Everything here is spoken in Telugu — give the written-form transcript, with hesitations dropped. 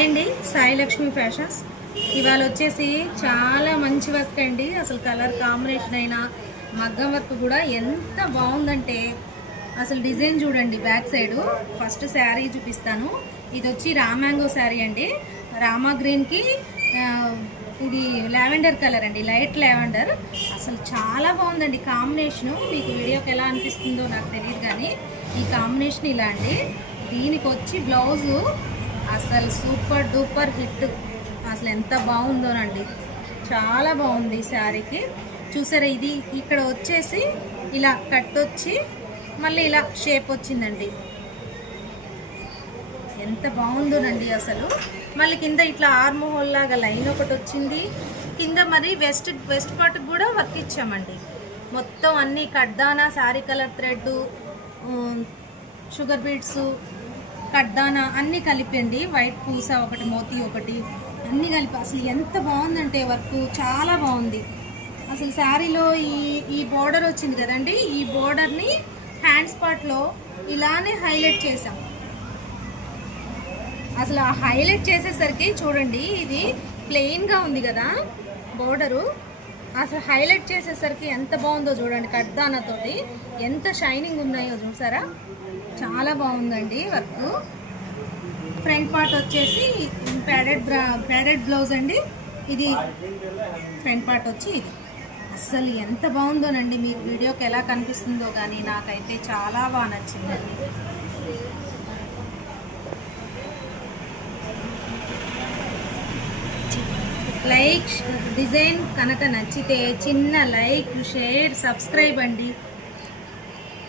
హాయ్ అండి, సాయి లక్ష్మి ఫ్యాషన్స్. ఇవాళ వచ్చేసి చాలా మంచి వర్క్ అండి. అసలు కలర్ కాంబినేషన్ అయినా మగ్గం వర్క్ కూడా ఎంత బాగుందంటే అసలు డిజైన్ చూడండి. బ్యాక్ సైడ్ ఫస్ట్ శారీ చూపిస్తాను. ఇది వచ్చి రామాంగో శారీ అండి. రామా గ్రీన్కి ఇది లావెండర్ కలర్ అండి, లైట్ లావెండర్. అసలు చాలా బాగుందండి కాంబినేషను. మీకు వీడియోకి ఎలా అనిపిస్తుందో నాకు తెలియదు, కానీ ఈ కాంబినేషన్ ఇలా అండి. దీనికి వచ్చి బ్లౌజు అసలు సూపర్ డూపర్ హిట్. అసలు ఎంత బాగుందోనండి, చాలా బాగుంది ఈ శారీకి. చూసారా, ఇది ఇక్కడ వచ్చేసి ఇలా కట్ వచ్చి మళ్ళీ ఇలా షేప్ వచ్చిందండి. ఎంత బాగుందోనండి అసలు. మళ్ళీ కింద ఇట్లా ఆర్మ్ హోల్ లాగా లైన్ ఒకటి వచ్చింది. కింద మరి వెస్ట్ పార్ట్కి కూడా వర్క్ ఇచ్చామండి. మొత్తం అన్నీ కడ్దానా, sari colour thread, sugar beads, కడ్దానా అన్నీ కలిపండి. వైట్ పూస ఒకటి, మోతీ ఒకటి, అన్నీ కలిపి అసలు ఎంత బాగుందంటే వర్క్ చాలా బాగుంది. అసలు శారీలో ఈ బోర్డర్ వచ్చింది కదండి, ఈ బోర్డర్ని హ్యాండ్స్ పార్ట్లో ఇలానే హైలైట్ చేసాం. అసలు ఆ హైలైట్ చేసేసరికి చూడండి, ఇది ప్లెయిన్గా ఉంది కదా బోర్డరు, అసలు హైలైట్ చేసేసరికి ఎంత బాగుందో చూడండి. కడ్దానాతోటి ఎంత షైనింగ్ ఉన్నాయో చూసారా, చాలా బాగుందండి వర్క్. ఫ్రంట్ పార్ట్ వచ్చేసి ప్యాడెడ్ బ్లౌజ్ అండి. ఇది ఫ్రంట్ పార్ట్ వచ్చి ఇది. అస్సలు ఎంత బాగుందోనండి, మీరు వీడియోకి ఎలా కనిపిస్తుందో కానీ నాకైతే చాలా బాగా నచ్చిందండి. లైక్ డిజైన్ కనుక నచ్చితే చిన్న లైక్, షేర్, సబ్స్క్రైబ్ అండి.